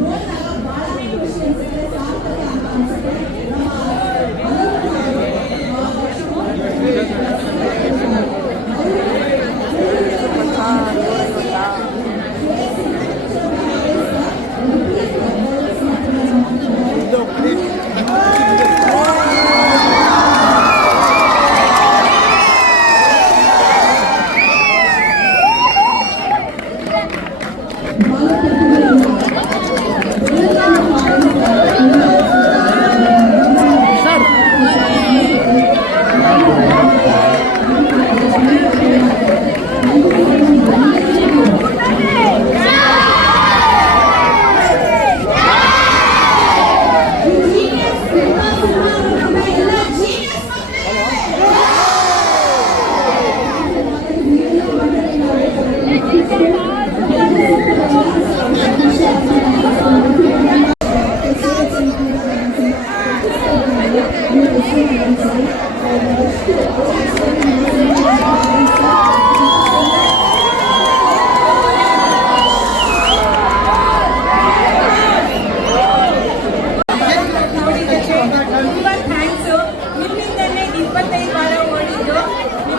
ನೋಡಿದಾಗ ಸಾರ್ಥಕ ಅಂತ ಅನ್ಸುತ್ತೆ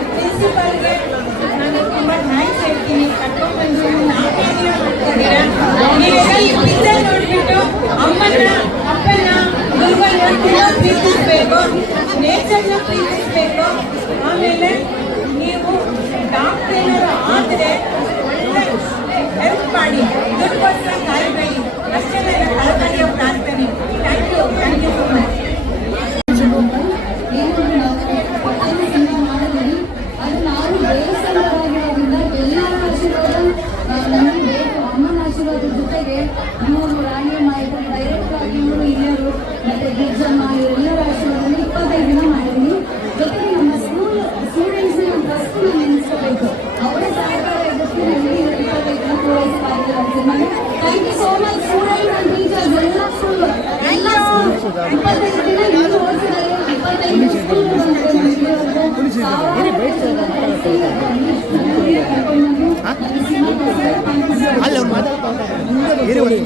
ಪ್ರಿನ್ಸಿಪಾಲ್ಗೆ ನಾನು ತುಂಬ ಥ್ಯಾಂಕ್ಸ್ ಹೇಳ್ತೀನಿ ಕರ್ಕೊಂಡ್ಬಂದು ನಾಲ್ಕೇ ದಿನ ಬರ್ತಾರೆ ಪ್ರೀತಿಸ್ಬೇಕು ನೇಚರ್ನ ಪ್ರೀತಿಸ್ಬೇಕು ಆಮೇಲೆ ನೀವು ಡಾಕ್ಟರ್ ಏನಾದ್ರು ಆದರೆ ಒಳ್ಳೆ ಹೆಲ್ಪ್ ಮಾಡಿ ದುಡ್ಡುಗೋಸ್ಕರ ಕಾಯಬೇಡಿ ಅಷ್ಟೇ ನನ್ನ ಕಳಕಳಿಯ ಪ್ರಾರ್ಥನೆ thank you thank you so much ಎಲ್ಲರ ಆಶೀರ್ವಾದ ನಮಗೆ ಬೇಕು, ಅಮ್ಮನ ಆಶೀರ್ವಾದ ಜೊತೆಗೆ ಇವರು ರಾಣಿ ಮಾಡಿದ್ರು ಮತ್ತೆ ಗಿರ್ಜಮ್ಮ ಇವರೆಲ್ಲರ ಆಶೀರ್ವಾದ ಇಪ್ಪತ್ತೈದು ದಿನ ಮಾಡಿದ್ದೀನಿ ಜೊತೆಗೆ ನಮ್ಮ ಸ್ಕೂಲ್ ಸ್ಟೂಡೆಂಟ್ಸ್ ನಮ್ಮ ನೆನೆಸ್ಕೋಬೇಕು ಅವರ ಸಹಕಾರ ಇದಕ್ಕೆ ನನಗೆ ಇವರು thank you so much student and teachers ಎಲ್ಲ ಸ್ಕೂಲ್ ಎಲ್ಲ ಸ್ಕೂಲ್ ಇಪ್ಪತ್ತೈದು ದಿನ ಇನ್ನೂ ಓದಿಸಿದ್ದಾರೆ ಇಪ್ಪತ್ತೈದು ಸ್ಕೂಲ್ ಅಲ್ಲಿ ಮಾತಾಡ್ತಾ ಇರಿ ಒಂದು